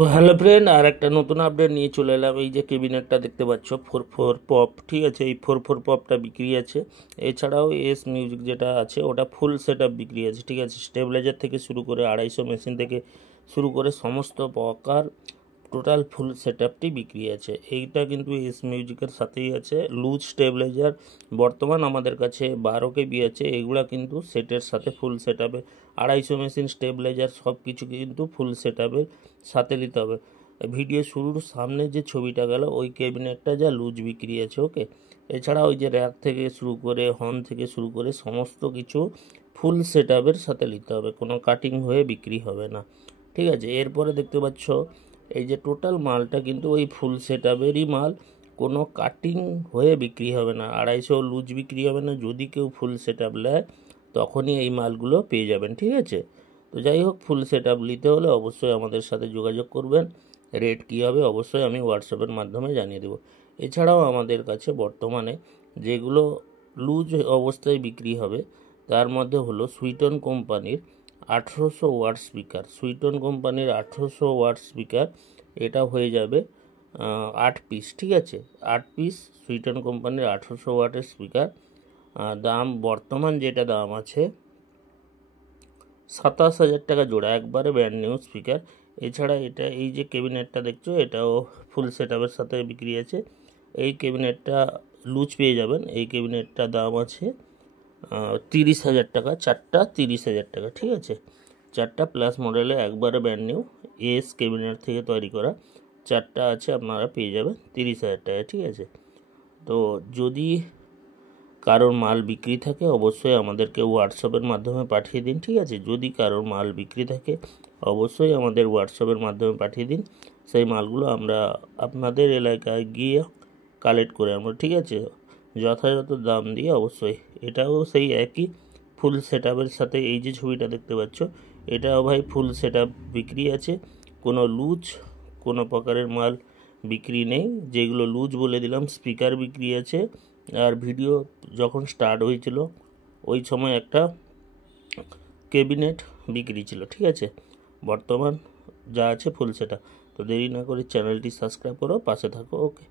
তো hello friend, আর একটা নতুন আপডেট নিয়ে চলে এলাম। এই যে কেবিনেটটা দেখতে পাচ্ছ 4 পপ, ঠিক আছে। এই 4 পপটা বিক্রি আছে। এছাড়াও এস মিউজিক যেটা আছে ওটা ফুল সেট আপ বিক্রি আছে, ঠিক আছে। স্টেবিলাইজার থেকে শুরু করে 250 মেশিন থেকে শুরু করে সমস্ত প্রকার টোটাল ফুল সেট আপটি বিক্রি আছে। এইটা কিন্তু এস মিউজিকের সাথেই আছে। লুজ স্টেবিলাইজার বর্তমান আমাদের কাছে 12 কেবি আছে। এগুলা কিন্তু সেটের সাথে ফুল সেট আপে 250 মেশিন স্টেবিলাইজার সব কিছু কিন্তু ফুল সেট আপের সাথে নিতে হবে। ভিডিও শুরুর সামনে যে ছবিটা গেল ওই ক্যাবিনেটটা যা লুজ বিক্রি আছে, ওকে। এছাড়া ওই যে র্যাক থেকে শুরু করে হর্ন থেকে শুরু করে সমস্ত কিছু ফুল সেট আপের সাথে নিতে হবে, কোনো কাটিং হয়ে বিক্রি হবে না, ঠিক আছে। এরপরে দেখতে পাচ্ছ এই যে টোটাল মালটা কিন্তু ওই ফুল সেট আপেরই মাল, কোনো কাটিং হয়ে বিক্রি হবে না, 250 লুজ বিক্রি হবে না। যদি কেউ ফুল সেট আপ নেয় তখনই এই মালগুলো পেয়ে যাবেন, ঠিক আছে। তো যাই হোক, ফুল সেট আপ নিতে হলে অবশ্যই আমাদের সাথে যোগাযোগ করবেন। রেট কী হবে অবশ্যই আমি হোয়াটসঅ্যাপের মাধ্যমে জানিয়ে দেবো। এছাড়াও আমাদের কাছে বর্তমানে যেগুলো লুজ অবস্থায় বিক্রি হবে তার মধ্যে হলো সুইটন কোম্পানির 1800 ওয়াট স্পিকার। সুইটন কোম্পানির 1800 ওয়াট স্পিকার, এটা হয়ে যাবে 8 পিস, ঠিক আছে। 8 পিস সুইটন কোম্পানির 1800 ওয়াটের স্পিকার। দাম বর্তমান যেটা দাম আছে 27,000 টাকা জোড়া, একবারে ব্র্যান্ড নিউ স্পিকার। এছাড়া এটা এই যে ক্যাবিনেটটা দেখছো এটাও ফুল সেট আপের সাথে বিক্রি আছে। এই ক্যাবিনেটটা লুজ পেয়ে যাবেন। এই ক্যাবিনেটটা দাম আছে 30,000 টাকা, চারটা 30,000 টাকা, ঠিক আছে। চারটা প্লাস মডেলে একবারে ব্র্যান্ড নিউ এস ক্যাবিনেট থেকে তৈরি করা চারটা আছে, আপনারা পেয়ে যাবেন 30,000 টাকা, ঠিক আছে। তো যদি কারোর মাল বিক্রি থাকে অবশ্যই আমাদেরকে হোয়াটসঅ্যাপের মাধ্যমে পাঠিয়ে দিন, ঠিক আছে। যদি কারোর মাল বিক্রি থাকে অবশ্যই আমাদের হোয়াটসঅ্যাপের মাধ্যমে পাঠিয়ে দিন। সেই মালগুলো আমরা আপনাদের এলাকায় গিয়ে কালেক্ট করে আমরা, ঠিক আছে, যথাযথ দাম দিয়ে অবশ্যই। এটাও সেই একই ফুল সেট আপের সাথে এই যে ছবিটা দেখতে পাচ্ছ এটাও ভাই ফুল সেট আপ বিক্রি আছে। কোনো লুজ কোনো প্রকারের মাল বিক্রি নেই। যেগুলো লুজ বলে দিলাম স্পিকার বিক্রি আছে। আর ভিডিও যখন স্টার্ট হয়েছিল ওই সময় একটা ক্যাবিনেট বিক্রি ছিল, ঠিক আছে। বর্তমান যা আছে ফুল সেট আপ। তো দেরি না করে চ্যানেলটি সাবস্ক্রাইব করো, পাশে থাকো, ওকে।